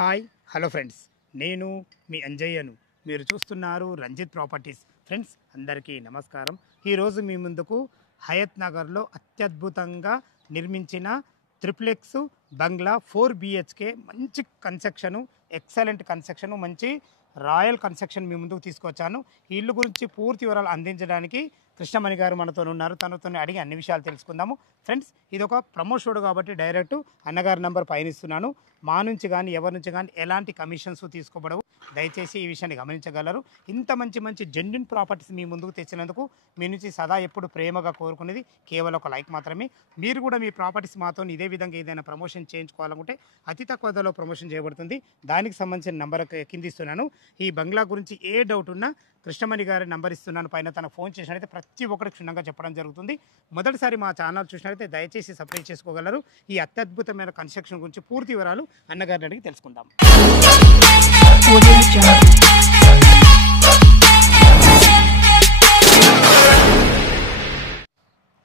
Hi hello friends, నేను మీ అంజయ్యను. మీరు చూస్తున్నారు రంజిత్ ప్రాపర్టీస్. ఫ్రెండ్స్ అందరికీ నమస్కారం. ఈరోజు మీ ముందుకు హయత్ నగర్లో అత్యద్భుతంగా నిర్మించిన త్రిప్లెక్స్ బంగ్లా 4 BHK మంచి కన్స్ట్రక్షను, ఎక్సలెంట్ కన్స్ట్రక్షను, మంచి రాయల్ కన్స్ట్రక్షన్ మీ ముందుకు తీసుకొచ్చాను. ఈ ఇల్లు గురించి పూర్తి వివరాలు అందించడానికి కృష్ణమణి గారు మనతో ఉన్నారు. తనతో అడిగి అన్ని విషయాలు తెలుసుకుందాము. ఫ్రెండ్స్, ఇది ఒక ప్రమోషన్ కాబట్టి డైరెక్ట్ అన్నగారి నంబర్ పైన ఇస్తున్నాను. మా నుంచి కానీ ఎవరి నుంచి కానీ ఎలాంటి కమిషన్స్ తీసుకోబడవు. దయచేసి ఈ విషయాన్ని గమనించగలరు. ఇంత మంచి జెన్యున్ ప్రాపర్టీస్ మీ ముందుకు తెచ్చినందుకు మీ నుంచి సదా ఎప్పుడు ప్రేమగా కోరుకునేది కేవలం ఒక లైక్ మాత్రమే. మీరు కూడా మీ ప్రాపర్టీస్ మాతో ఇదే విధంగా ఏదైనా ప్రమోషన్ చేయించుకోవాలనుకుంటే అతి తక్కువ ధరలో ప్రమోషన్ చేయబడుతుంది. దానికి సంబంధించిన నంబర్ కింద ఇస్తున్నాను. ఈ బంగ్లా గురించి ఏ డౌట్ ఉన్నా కృష్ణమణి గారి నంబర్ ఇస్తున్నాను. పైన తన ఫోన్ చేసినట్లయితే ప్రతి ఒక్కరికి క్షుణ్ణంగా చెప్పడం జరుగుతుంది. మొదటిసారి మా ఛానల్ చూసినట్లయితే దయచేసి సబ్స్క్రైబ్ చేసుకోగలరు. ఈ అత్యద్భుతమైన కన్స్ట్రక్షన్ గురించి పూర్తి వివరాలు అన్నగారిని అడిగి తెలుసుకుందాం.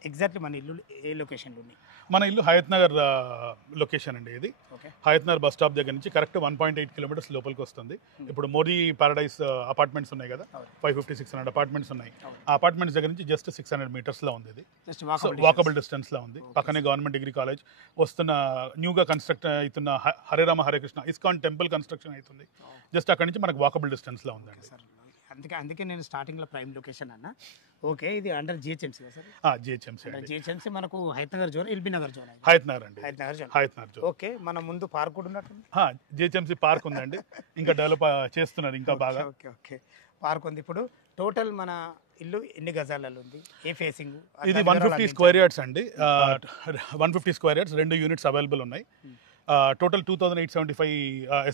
ఎగ్జాక్ట్లీ మన ఇల్లు ఏ లొకేషన్లో ఉన్నాయి? మన ఇల్లు హయత్ నగర్ లొకేషన్ అండి. ఇది హయత్ నగర్ బస్ స్టాప్ దగ్గర నుంచి కరెక్ట్ 1.8 కిలోమీటర్స్ లోపలికి వస్తుంది. ఇప్పుడు మోదీ పారడైస్ అపార్ట్మెంట్స్ ఉన్నాయి కదా, 550-600 అపార్ట్మెంట్స్ ఉన్నాయి. ఆ అపార్ట్మెంట్స్ దగ్గర నుంచి జస్ట్ 600 మీటర్స్లో ఉంది. ఇది వాకబుల్ డిస్టెన్స్లో ఉంది. పక్కనే గవర్నమెంట్ డిగ్రీ కాలేజ్ వస్తున్న, న్యూగా కన్స్ట్రక్ట్ అవుతున్న హరే రామ హరే కృష్ణ ఇస్కాన్ టెంపుల్ కన్స్ట్రక్షన్ అవుతుంది. జస్ట్ అక్కడ నుంచి మనకు వాకబుల్ డిస్టెన్స్లో ఉందండి. అందుకే నేను స్టార్టింగ్లో ప్రైమ్ లొకేషన్ అన్న. ఓకే, ఇది అండర్ జిహెచ్ఎంసీ కదా సార్? జిహెచ్ఎంసీ మనకు Hayathnagar zone, LB Nagar zone. Hayathnagar అండి, హయత్ నగర్ జోన్. ఓకే, మన ముందు పార్క్ కూడా ఉన్నట్టు జిహెచ్ఎంసీ పార్క్ ఉందండి. ఇంకా డెవలప్ చేస్తున్నారు ఇంకా బాగా. ఓకే, పార్క్ ఉంది. ఇప్పుడు టోటల్ మన ఇల్లు ఎన్ని గజాలలో ఉంది? ఏ ఫేసింగ్? ఇది 150 స్క్వేర్ యార్డ్స్ అండి. 150 స్క్వేర్ యార్డ్స్, 2 యూనిట్స్ అవైలబుల్ ఉన్నాయి. టోటల్ 2875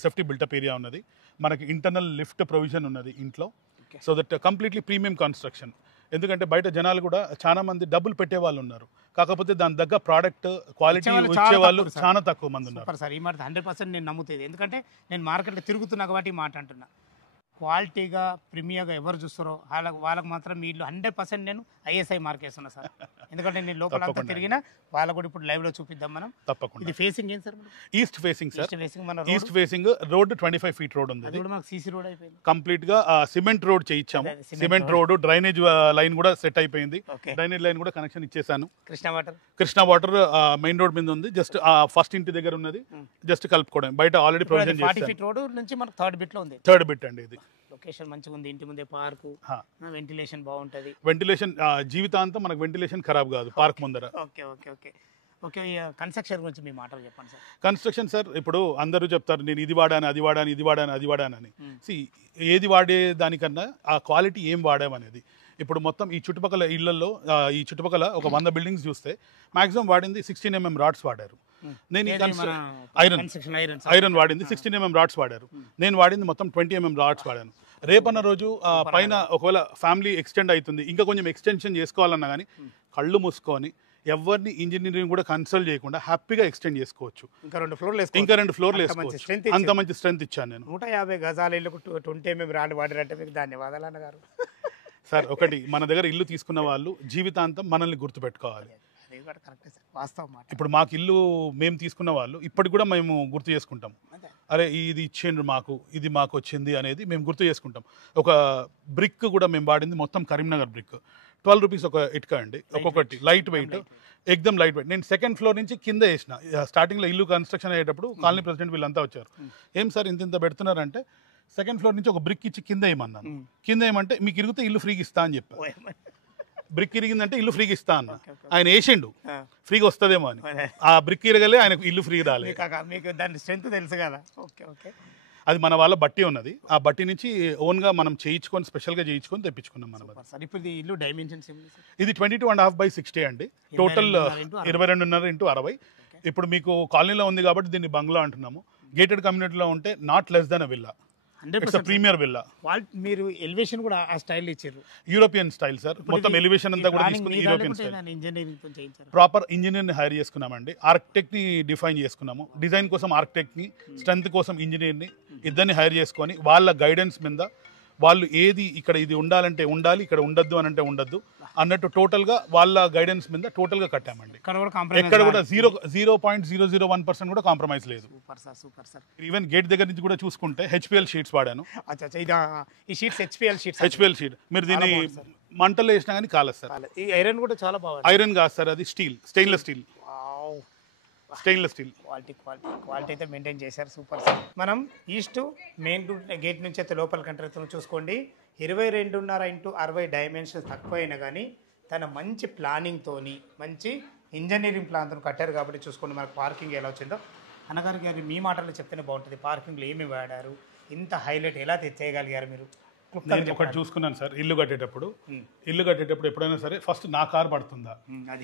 SFT బిల్టప్ ఏరియా ఉన్నది. మనకి ఇంటర్నల్ లిఫ్ట్ ప్రొవిజన్ ఉన్నది ఇంట్లో. So that completely premium construction. ఎందుకంటే బయట జనాలు కూడా చాలా మంది డబ్బులు పెట్టే వాళ్ళు ఉన్నారు, కాకపోతే దాని దగ్గర ప్రోడక్ట్ క్వాలిటీ వచ్చే వాళ్ళు చాలా తక్కువ మంది ఉన్నారు. సార్, ఈ మాట 100% నేను నమ్ముతుంది. ఎందుకంటే నేను మార్కెట్లో తిరుగుతున్నా కాబట్టి ఈ మాట అంటున్నా. క్వాలిటీగా ప్రీమియంగా ఎవరు చూస్తారో వాళ్ళకి మాత్రం వీళ్ళు 100% నేను ISI మార్క్ వేస్తున్నా సార్. ఎందుకంటే నేను లోపల అంతా తిరిగినా వాళ్ళకు కూడా ఇప్పుడు లైవ్ లో చూపిద్దాం మనం. తప్పకుండా. ఇది ఫేసింగ్ ఏం sir? East facing sir. East facing road 25 feet road ఉంది. CC రోడ్ అయిపోయింది. కంప్లీట్ గా సిమెంట్ రోడ్ చేయించాము. సిమెంట్ రోడ్, డ్రైనేజ్ లైన్ కూడా సెట్ అయిపోయింది. డ్రైనేజ్ లైన్ కూడా కనెక్షన్ ఇచ్చేసాను. కృష్ణా వాటర్ మెయిన్ రోడ్ మీద ఉంది. జస్ట్ ఫస్ట్ ఇంటి దగ్గర ఉన్నది, జస్ట్ కలుపుకోవడం. బయట ఆల్రెడీ ప్రొవిజన్ చేశాను. రోడ్ నుంచి మనకు థర్డ్ బిట్ లో ఉంది. థర్డ్ బిట్ అండి. ఇది లొకేషన్ మంచిగా ఉంది. ఇంటి ముందే పార్కు, వెంటిలేషన్ బాగుంటది. వెంటిలేషన్ జీవితాంతం మనకు వెంటిలేషన్ ఖరాబ్ కాదు పార్క్ ముందర. Okay okay okay okay construction గురించి మీ మాటలు చెప్పండి సార్. కన్స్ట్రక్షన్ సార్, ఇప్పుడు అందరూ చెప్తారు నేను ఇది వాడాను, అది వాడాను, ఇది వాడాను, అది వాడాను అని. ఏది వాడే దానికన్నా ఆ క్వాలిటీ ఏం వాడామనేది. ఇప్పుడు మొత్తం ఈ చుట్టుపక్కల ఇళ్లలో, ఈ చుట్టుపక్కల ఒక 100 బిల్డింగ్స్ చూస్తే మాక్సిమం వాడింది 16 mm రాడ్స్ వాడారు. నేను ఐరన్ వాడింది 16 mm రాడ్స్ వాడారు. నేను వాడింది మొత్తం 20 mm రాడ్స్ వాడాను. రేపన్న రోజు పైన ఒకవేళ ఫ్యామిలీ ఎక్స్టెండ్ అవుతుంది, ఇంకా కొంచెం ఎక్స్టెన్షన్ చేసుకోవాలన్నా కానీ కళ్ళు మూసుకొని ఎవరిని ఇంజనీరింగ్ కూడా కన్సల్ట్ చేయకుండా హ్యాపీగా ఎక్స్టెండ్ చేసుకోవచ్చు. ఇంకా 2 ఫ్లోర్లు వేసుకోవచ్చు. అంత మంచి స్ట్రెంత్ ఇచ్చాను నేను. 150 గజాల ఇల్లుకు 20 mm రాడ్ వాడారంటే మీకు ధన్యవాదాలు అన్నగారు. సార్, ఒకటి మన దగ్గర ఇల్లు తీసుకున్న వాళ్ళు జీవితాంతం మనల్ని గుర్తుపెట్టుకోవాలి. ఇప్పుడు మాకు ఇల్లు మేము తీసుకున్న వాళ్ళు ఇప్పటికి కూడా మేము గుర్తు చేసుకుంటాం. అరే ఇది ఇచ్చిండ్రు మాకు, ఇది మాకు వచ్చింది అనేది మేము గుర్తు చేసుకుంటాం. ఒక బ్రిక్ కూడా మేము వాడింది మొత్తం కరీంనగర్ బ్రిక్. 12 రూపీస్ ఒక ఇటుక అండి. ఒక్కొక్కటి లైట్ వెయిట్, ఎక్దమ్ లైట్ వెయిట్. నేను 2nd ఫ్లోర్ నుంచి కింద వేసిన. స్టార్టింగ్లో ఇల్లు కన్స్ట్రక్షన్ అయ్యేటప్పుడు కాలనీ ప్రెసిడెంట్ వీళ్ళంతా వచ్చారు. ఏం సార్ ఇంత పెడుతున్నారంటే 2nd ఫ్లోర్ నుంచి ఒక బ్రిక్ ఇచ్చి కింద వేయమన్నాను. కింద ఏమంటే మీకు ఇరిగితే ఇల్లు ఫ్రీగా ఇస్తా అని చెప్పాను. బ్రిక్ ఇరిగిందంటే ఇల్లు ఫ్రీగా ఇస్తా అన్న. ఆయన వేసిండు ఫ్రీగా వస్తుందేమో అని. ఆ బ్రిక్ ఇరగలే, ఆయనకు ఇల్లు ఫ్రీ రాలేదు. దాని స్ట్రెంత్ తెలుసు కదా. ఓకే ఓకే, అది మన వాళ్ళ బట్టి ఉన్నది. ఆ బట్టి నుంచి ఓన్గా మనం చేయించుకొని, స్పెషల్గా చేయించుకొని తెప్పించుకున్నాం మనం. ఇప్పుడు ఇల్లు డైమెన్షన్స్ ఇది 22.5/60 అండి. Total 22.5 x 60. ఇప్పుడు మీకు కాలనీలో ఉంది కాబట్టి దీన్ని బంగ్లా అంటున్నాము. గేటెడ్ కమ్యూనిటీలో ఉంటే not less than a villa. Premier villa. మీరు ఎలివేషన్ కూడా ఆ స్టైల్ ఇచ్చారు, యూరోపియన్ స్టైల్ సార్. మొత్తం ఎలివేషన్ అంతా కూడా తీసుకుని యూరోపియన్ స్టైల్. ప్రాపర్ ఇంజనీర్ ని హైర్ చేసుకున్నామండి. ఆర్కిటెక్ట్ ని డిఫైన్ చేసుకున్నాము. డిజైన్ కోసం ఆర్కిటెక్ట్ ని, స్ట్రెంత్ కోసం ఇంజనీర్ ని, ఇద్దరిని హైర్ చేసుకొని వాళ్ళ గైడెన్స్ మీద వాళ్ళు ఏది ఇక్కడ ఇది ఉండాలంటే ఉండాలి, ఇక్కడ ఉండద్దు అని అంటే ఉండద్దు అన్నట్టు టోటల్గా వాళ్ళ గైడెన్స్ మీద టోటల్గా కట్టామండి. ఎక్కడ కూడా 0.001% కూడా కాంప్రమైజ్ లేదు. Super sir. ఈవెన్ గేట్ దగ్గర నుంచి కూడా చూసుకుంటే హెచ్పిఎల్ షీట్స్ వాడాను. ఈ షీట్స్ హెచ్పిఎల్ షీట్. మీరు దీన్ని మంటలు వేసినా కానీ కాలేదు సార్. ఈ ఐరన్ కూడా చాలా బాగుంది. ఐరన్ కాదు సార్, అది స్టెయిన్లెస్ స్టీల్. క్వాలిటీ అయితే మెయింటైన్ చేశారు. Super sir. మనం ఈస్ట్ మెయిన్ గేట్ నుంచి అయితే లోపలికి ఎంటర్ అవుతున్నాం. చూసుకోండి 22.5x60 డైమెన్షన్స్ తక్కువైనా కానీ తన మంచి ప్లానింగ్తోని మంచి ఇంజనీరింగ్ ప్లాన్తో కట్టారు కాబట్టి చూసుకోండి మనకు పార్కింగ్ ఎలా వచ్చిందో. అన్నగారికి గారు మీ మాటల్లో చెప్తేనే బాగుంటుంది. పార్కింగ్లో ఏమి వాడారు, ఇంత హైలైట్ ఎలా చేయగలిగారు మీరు? నేను ఒకటి చూసుకున్నాను సార్, ఇల్లు కట్టేటప్పుడు ఎప్పుడైనా సరే ఫస్ట్ నా కార్ పడుతుందా,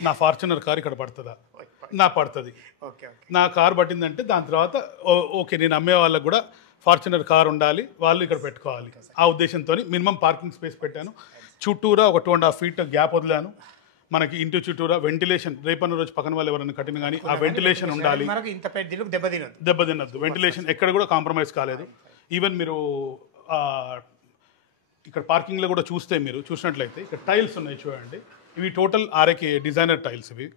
నా ఫార్చునర్ కార్ ఇక్కడ పడుతుందా, నా పడుతుంది. నా కార్ పట్టిందంటే దాని తర్వాత ఓకే నేను అమ్మే వాళ్ళకు కూడా ఫార్చునర్ కార్ ఉండాలి, వాళ్ళు ఇక్కడ పెట్టుకోవాలి. ఆ ఉద్దేశంతో మినిమం పార్కింగ్ స్పేస్ పెట్టాను. చుట్టూరా ఒక 2.5 feet గ్యాప్ వదిలాను. మనకి ఇంటి చుట్టూరా వెంటిలేషన్, రేపన్న రోజు పక్కన వాళ్ళు ఎవరైనా కట్టిన కానీ ఆ వెంటిలేషన్ ఉండాలి, దెబ్బతినద్దు. వెంటిలేషన్ ఎక్కడ కూడా కాంప్రమైజ్ కాలేదు. ఈవెన్ మీరు ఇక్కడ పార్కింగ్లో కూడా చూస్తే మీరు చూసినట్లయితే ఇక్కడ టైల్స్ ఉన్నాయి చూడండి. ఇవి టోటల్ ఆర్ఏకే డిజైనర్ టైల్స్ ఇవి.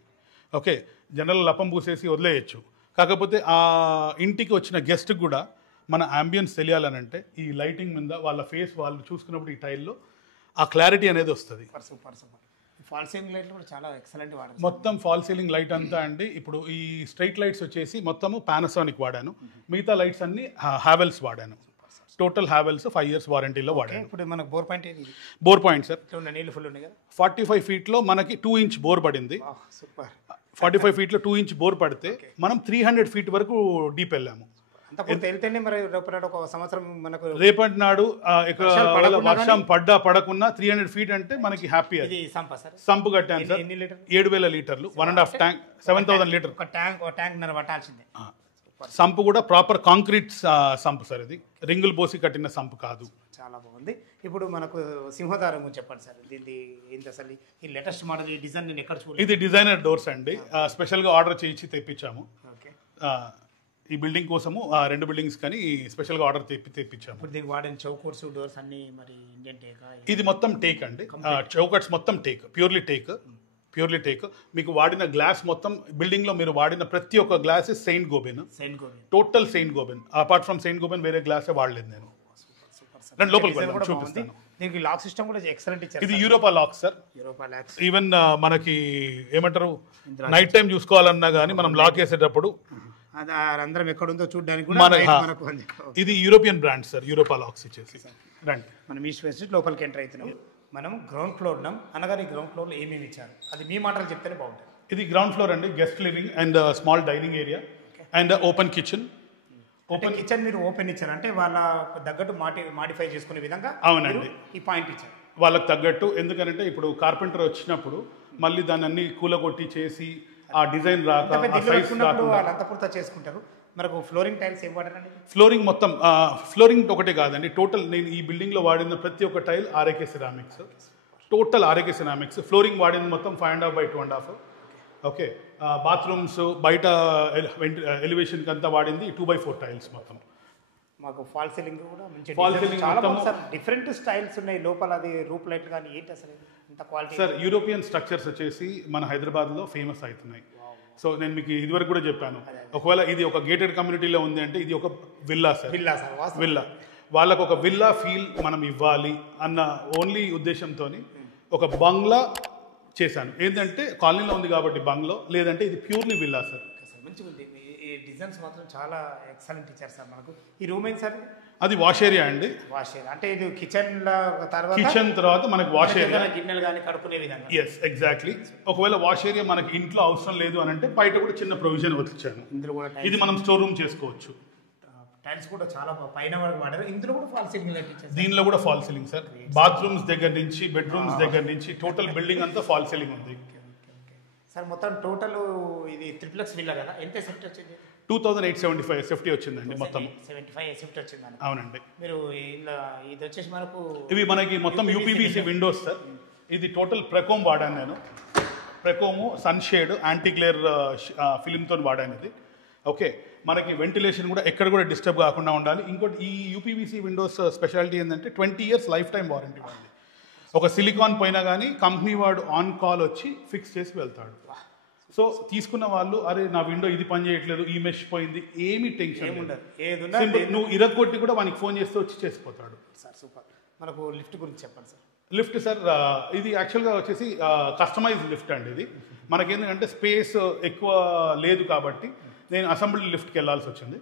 ఓకే, జనరల్ లపం పూసేసి వదిలేయచ్చు. కాకపోతే ఆ ఇంటికి వచ్చిన గెస్ట్కి కూడా మన అంబియన్స్ తెలియాలనంటే ఈ లైటింగ్ మీద వాళ్ళ ఫేస్ వాళ్ళు చూసుకున్నప్పుడు ఈ టైల్లో ఆ క్లారిటీ అనేది వస్తుంది. ఫాల్ సీలింగ్ లైట్లు కూడా చాలా ఎక్సలెంట్ వాడారు. మొత్తం ఫాల్ సీలింగ్ లైట్ అంతా అండి. ఇప్పుడు ఈ స్ట్రైట్ లైట్స్ వచ్చేసి మొత్తము పానాసోనిక్ వాడాను. మిగతా లైట్స్ అన్ని హావెల్స్ వాడాను. టోటల్ హావెల్స్ 5 years వారంటీలో వాడాను. ఇప్పుడు మనకు బోర్ పాయింట్ సార్ నీళ్ళు ఫుల్ ఉన్నాయి కదా. 45 feet మనకి 2 inch బోర్ పడింది. సూపర్. 45 feet 2 inch బోర్ పడితే మనం 300 feet వరకు డీప్ వెళ్ళాము. రేపటి నాడు వర్షం పడకున్నా 300 feet అంటే మనకి హ్యాపీ. అది సంపు కట్టాను సార్, 7,000 లీటర్లు, 1.5 tank, 7,000 లీటర్ సంపు కూడా ప్రాపర్ కాంక్రీట్ సంపు సార్. ఇది రింగులు పోసి కట్టిన సంపు కాదు. చాలా బాగుంది. ఇప్పుడు మనకు సింహద్వారం చెప్పండి సార్. దీన్ని ఏంటి అసలు ఈ లేటెస్ట్ మోడల్, ఈ డిజైన్ నేను ఎక్కడ చూడలేదు. ఇది డిజైనర్ డోర్స్ అండి. స్పెషల్గా ఆర్డర్ చేయించి తెప్పించాము. ఈ బిల్డింగ్ కోసము 2 buildings కానీ స్పెషల్గా ఆర్డర్ తెప్పించాము. ఇప్పుడు దీనికి వాడిన చౌకట్స్ డోర్స్ అన్ని మరి ఇండియన్ టేక్. ఇది మొత్తం టేక్ అండి. చౌకట్స్ మొత్తం టేక్, ప్యూర్లీ టేక్. మీకు వాడిన గ్లాస్ మొత్తం బిల్డింగ్లో మీరు వాడిన ప్రతి ఒక్క glass Saint Gobain, total Saint Gobain. Apart from Saint Gobain వేరే గ్లాసే వాడలేదు నేను. లోపలికి చూపిస్తాను. దీనికి లాక్ సిస్టమ్ కూడా ఎక్సలెంట్ ఇచ్చారు. ఇది యూరోపా లాక్ సార్. ఈవెన్ మనకి ఏమంటారు నైట్ టైం చూసుకోవాలన్నా కానీ మనం లాక్ వేసేటప్పుడు అందరం ఎక్కడ ఉందో చూడడానికి ఇది European brand sir. Europa lakhs ఇచ్చేసి రండి. మనం ఈస్ట్ వెస్ట్ లోపలికి ఎంటర్ అవుతున్నాం. మనం గ్రౌండ్ ఫ్లోర్ ఉన్నాం. అనగానే గ్రౌండ్ ఫ్లోర్లో ఏమేమి ఇచ్చారు అది మీ మాటలు చెప్తేనే బాగుంటుంది. ఇది గ్రౌండ్ ఫ్లోర్ అండి. Guest living and small dining area and open kitchen. మీరు ఓపెన్ ఇచ్చారు అంటే వాళ్ళ తగ్గట్టు మాడిఫై చేసుకునే విధంగా. అవునండి, ఈ పాయింట్ ఇచ్చారు వాళ్ళకి తగ్గట్టు. ఎందుకంటే ఇప్పుడు కార్పెంటర్ వచ్చినప్పుడు మళ్ళీ దాన్ని అన్ని కూలగొట్టి చేసి ఆ డిజైన్ రాక వాళ్ళంతా చేసుకుంటారు. మనకు ఫ్లోరింగ్ టైల్స్ ఏం వాడారండి? ఫ్లోరింగ్ మొత్తం ఫ్లోరింగ్ ఒకటే కాదండి, టోటల్ నేను ఈ బిల్డింగ్లో వాడిన ప్రతి ఒక్క tile RAK ceramics. Total RAK ceramics. Flooring వాడింది మొత్తం 5.5 by 2.5. ఓకే, బాత్రూమ్స్ బయట ఎలివేషన్కి అంతా వాడింది 2 by 4 టైల్స్ మొత్తం. మాకు ఫాల్ సీలింగ్ కూడా మంచి ఫాల్ సీలింగ్ డిఫరెంట్ స్టైల్స్ ఉన్నాయి లోపల. అది రూప్ లైట్ కానీ ఏంటి అసలు ఇంత క్వాలిటీ సార్. యూరోపియన్ స్ట్రక్చర్స్ వచ్చేసి మన హైదరాబాద్లో ఫేమస్ అవుతున్నాయి. సో నేను మీకు ఇదివరకు కూడా చెప్పాను, ఒకవేళ ఇది ఒక గేటెడ్ కమ్యూనిటీలో ఉంది అంటే ఇది ఒక విల్లా సార్. విల్లా వాళ్ళకు ఒక విల్లా ఫీల్ మనం ఇవ్వాలి అన్న ఓన్లీ ఉద్దేశంతో ఒక బంగ్లా చేశాను. ఏంటంటే కాలనీలో ఉంది కాబట్టి బంగ్లో, లేదంటే ఇది ప్యూర్లీ విల్లా సార్. మంచిగా ఉంది. ఈ డిజైన్స్ మాత్రం చాలా ఎక్సలెంట్ ఇచ్చారు సార్. మనకు ఈ రూమ్ ఏంటి సార్? అది వాష్ ఏరియా అండి. వాష్ ఏరియా అంటే ఇది కిచెన్ తర్వాత మనకి వాష్ ఏరియా, గిన్నెలు కానీ కడుక్కునే విధంగా. Yes exactly. ఒకవేళ వాష్ ఏరియా మనకి ఇంట్లో అవసరం లేదు అని అంటే బయట కూడా చిన్న ప్రొవిజన్ వచ్చాను. ఇది మనం స్టోర్ రూమ్ చేసుకోవచ్చు. టైల్స్ కూడా చాలా పైన వాడారు. ఇందులో కూడా ఫాల్ సీలింగ్ లైట్ ఇచ్చారు. దీనిలో కూడా ఫాల్ సీలింగ్ సార్. బాత్రూమ్స్ దగ్గర నుంచి బెడ్రూమ్స్ దగ్గర నుంచి టోటల్ బిల్డింగ్ అంతా ఫాల్ సీలింగ్ ఉంది సార్. మొత్తం టోటల్ ఇది ట్రిప్లెక్స్ విల్లా కదా, ఎంత ఎస్ఎఫ్టీ వచ్చింది? 2,875 ఎస్ఎఫ్టీ వచ్చిందండి మొత్తం. 75 ఎస్ఎఫ్టీ వచ్చిందండి. అవునండి. మీరు ఇది వచ్చేసి మనకు ఇవి మనకి మొత్తం యూపీవీసీ విండోస్ సార్. ఇది టోటల్ ప్రెకోమ్ వాడాను నేను. ప్రెకోము సన్షేడ్ యాంటీ గ్లేర్ ఫిలింతో వాడాను ఇది. ఓకే, మనకి వెంటిలేషన్ కూడా ఎక్కడ కూడా డిస్టర్బ్ కాకుండా ఉండాలి. ఇంకోటి ఈ యూపీవీసీ విండోస్ స్పెషాలిటీ ఏంటంటే 20 years లైఫ్ టైం వారంటీ ఉంది. ఒక సిలికాన్ పోయినా కానీ కంపెనీ వాడు ఆన్ కాల్ వచ్చి ఫిక్స్ చేసి వెళ్తాడు. సో తీసుకున్న వాళ్ళు అరే నా విండో ఇది పని చేయట్లేదు, ఈ మెష్ పోయింది, ఏమీ టెన్షన్ ఉండదు. నువ్వు ఇరగొట్టి కూడా వానికి ఫోన్ చేస్తే వచ్చి చేసిపోతాడు. Sir super. మనకు లిఫ్ట్ గురించి చెప్పండి సార్. లిఫ్ట్ సార్ ఇది యాక్చువల్గా వచ్చేసి కస్టమైజ్ లిఫ్ట్ అండి. ఇది మనకేంటంటే స్పేస్ ఎక్కువ లేదు కాబట్టి నేను అసెంబ్లీ లిఫ్ట్కి వెళ్ళాల్సి వచ్చింది.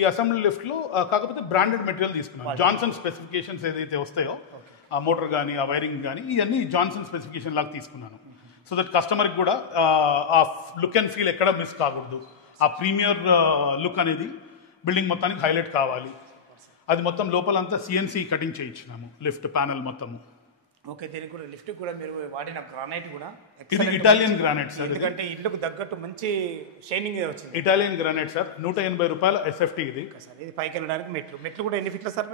ఈ అసెంబ్లీ లిఫ్ట్లో కాకపోతే బ్రాండెడ్ మెటీరియల్ తీసుకున్నాను. జాన్సన్ స్పెసిఫికేషన్స్ ఏదైతే వస్తాయో ఆ మోటార్ కానీ ఆ వైరింగ్ కానీ ఇవన్నీ జాన్సన్ స్పెసిఫికేషన్ లాగా తీసుకున్నాను. సో దట్ కస్టమర్కి కూడా ఆ లుక్ అండ్ ఫీల్ ఎక్కడ మిస్ కాకూడదు. ఆ ప్రీమియర్ లుక్ అనేది బిల్డింగ్ మొత్తానికి హైలైట్ కావాలి. అది మొత్తం లోపలంతా సిఎన్సి కటింగ్ చేయించినాము లిఫ్ట్ ప్యానల్ మొత్తము. ఓకే, దీనికి కూడా లిఫ్ట్ కూడా మీరు వాడిన గ్రానైట్ కూడా ఇది ఇటాలియన్ గ్రానైట్ సార్. ఎందుకంటే ఇల్లుకు తగ్గట్టు మంచి షైనింగ్ వచ్చింది. Italian granite sir. 180 రూపాయలు ఎస్ఎఫ్టీ ఇది. సార్ ఇది పైకి వెళ్ళడానికి మెట్లు కూడా ఎన్ని ఫీట్ల సార్?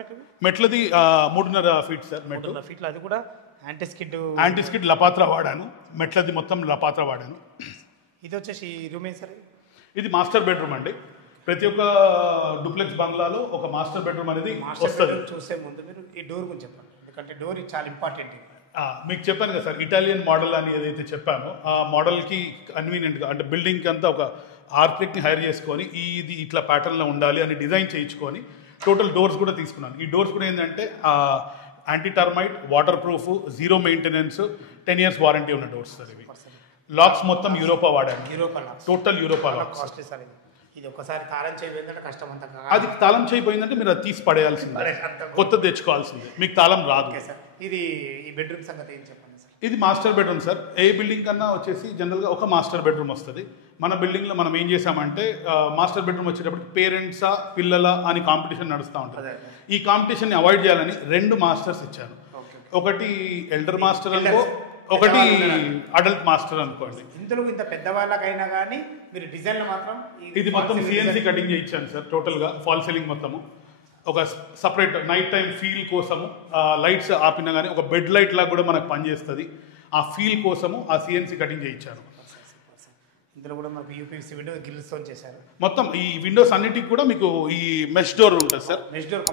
మెట్లది 3.5 feet sir. 3.5 feet. అది కూడా యాంటీ స్కిడ్ లపాత్రా వాడాను. మెట్లది మొత్తం లపాత్రా వాడాను. ఇది వచ్చేసి రూమ్ సార్. ఇది మాస్టర్ బెడ్రూమ్ అండి. ప్రతి ఒక్క డూప్లెక్స్ బంగ్లాలో ఒక మాస్టర్ బెడ్రూమ్ అనేది వస్తుంది. చూసే ముందు మీరు ఈ డోర్ గురించి చెప్పండి, ఎందుకంటే డోర్ చాలా ఇంపార్టెంట్. మీకు చెప్పాను కదా సార్, ఇటాలియన్ మోడల్ అని ఏదైతే చెప్పానో ఆ మోడల్కి కన్వీనియంట్గా అంటే బిల్డింగ్కి అంతా ఒక ఆర్కిటెక్ట్ని హైర్ చేసుకొని ఇది ఇట్లా ప్యాటర్న్లో ఉండాలి అని డిజైన్ చేయించుకొని టోటల్ డోర్స్ కూడా తీసుకున్నాను. ఈ డోర్స్ కూడా ఏంటంటే anti termite, water proof, 0 maintenance, 10 years warranty ఉన్న డోర్స్ సార్ ఇవి. లాక్స్ మొత్తం యూరోపా వాడాను. Total Europa lakhs. ఇది ఒకసారి తాళం చేయబోయిందంటే కష్టం అంతా. అది తాళం చేయబోయిందంటే మీరు అది తీసి పడేయాల్సిందే, కొత్తది తెచ్చుకోవాల్సిందే, మీకు తాళం రాదు. ఇది ఈ బెడ్రూమ్ సంగతి ఏం చెప్పండి సార్? ఇది మాస్టర్ బెడ్రూమ్ సార్. ఏ బిల్డింగ్ కన్నా వచ్చేసి జనరల్గా ఒక మాస్టర్ బెడ్రూమ్ వస్తుంది. మన బిల్డింగ్లో మనం ఏం చేసామంటే మాస్టర్ బెడ్రూమ్ వచ్చేటప్పటికి పేరెంట్సా పిల్లల అని కాంపిటీషన్ నడుస్తూ ఉంటుంది. ఈ కాంపిటీషన్ని అవాయిడ్ చేయాలని 2 మాస్టర్స్ ఇచ్చాను. ఒకటి ఎల్డర్ మాస్టర్ అనుకో, ఒకటి అడల్ట్ మాస్టర్ అనుకోండి. ఇందులో ఇంత పెద్దవాళ్ళకైనా కానీ మీరు డిజైన్లో మాత్రం ఇది మొత్తం సిఎన్సి కటింగ్ చేయించాను సార్. టోటల్గా ఫాల్ సీలింగ్ మొత్తము ఒక సపరేట్ నైట్ టైం ఫీల్ కోసము లైట్స్ ఆపినా కానీ ఒక బెడ్ లైట్ లాగా కూడా మనకు పనిచేస్తుంది. ఆ ఫీల్ కోసము ఆ సిఎన్సి కటింగ్ చేయించాను. ఇందులో కూడా మనకు యూపీవీసీ విండో గ్రిల్స్తో చేశారు. మొత్తం ఈ విండోస్ అన్నిటికి కూడా మీకు ఈ మెష్ డోర్ ఉంటుంది సార్. మెష్ డోర్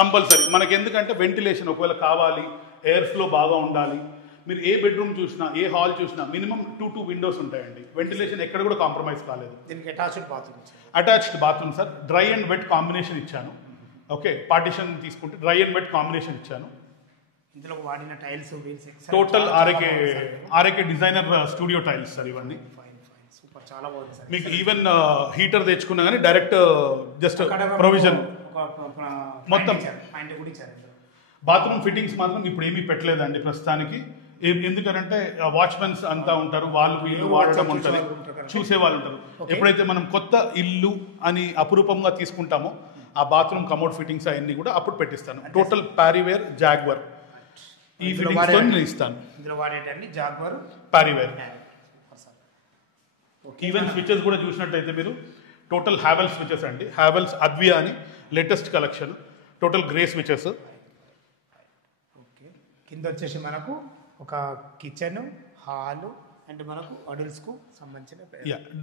కంపల్సరీ మనకి, ఎందుకంటే వెంటిలేషన్ ఒకవేళ కావాలి, ఎయిర్ ఫ్లో బాగా ఉండాలి. మీరు ఏ బెడ్రూమ్ చూసినా ఏ హాల్ చూసినా మినిమం 2 విండోస్ ఉంటాయండి. వెంటిలేషన్ ఎక్కడ కూడా కాంప్రమైజ్ కాలేదు. దీనికి attached bathroom sir. Dry and wet combination ఇచ్చాను. ఓకే, పార్టిషన్ తీసుకుంటే డ్రై అండ్ వెట్ కాంబినేషన్ ఇచ్చాను. ఇందులో వాడిన tiles total RAK designer studio tiles sir ఇవన్నీ. సూపర్, చాలా బాగుంది సార్. మీకు ఈవెన్ హీటర్ తెచ్చుకున్నా కానీ డైరెక్ట్ జస్ట్ ప్రొవిజన్ మొత్తం. బాత్రూమ్ ఫిట్టింగ్స్ మాత్రం ఇప్పుడు ఏమీ పెట్టలేదండి ప్రస్తుతానికి. ఎందుకంటే వాచ్మెన్స్ అంతా ఉంటారు, వాళ్ళు వీళ్ళు వాడటం ఉంటుంది, చూసే వాళ్ళు ఉంటారు. ఎప్పుడైతే మనం కొత్త ఇల్లు అని అపురూపంగా తీసుకుంటామో ఆ బాత్రూమ్ కమోడ్ ఫిట్టింగ్స్ అవన్నీ కూడా అప్పుడు పెట్టిస్తాను. టోటల్ పారివేర్, జాగ్వర్ ఈ ఫిట్టింగ్స్ నేను ఇస్తాను. పారివేర్. ఈవెన్ స్విచెస్ కూడా చూసినట్టయితే మీరు టోటల్ హ్యావెల్స్ స్విచెస్ అండి. హ్యావెల్స్ అద్వియా అని latest collection. Total grey switches. Okay, కింద వచ్చేసి మనకు ఒక కిచెన్, హాలు అండ్ మనకు అడల్ట్స్కు సంబంధించిన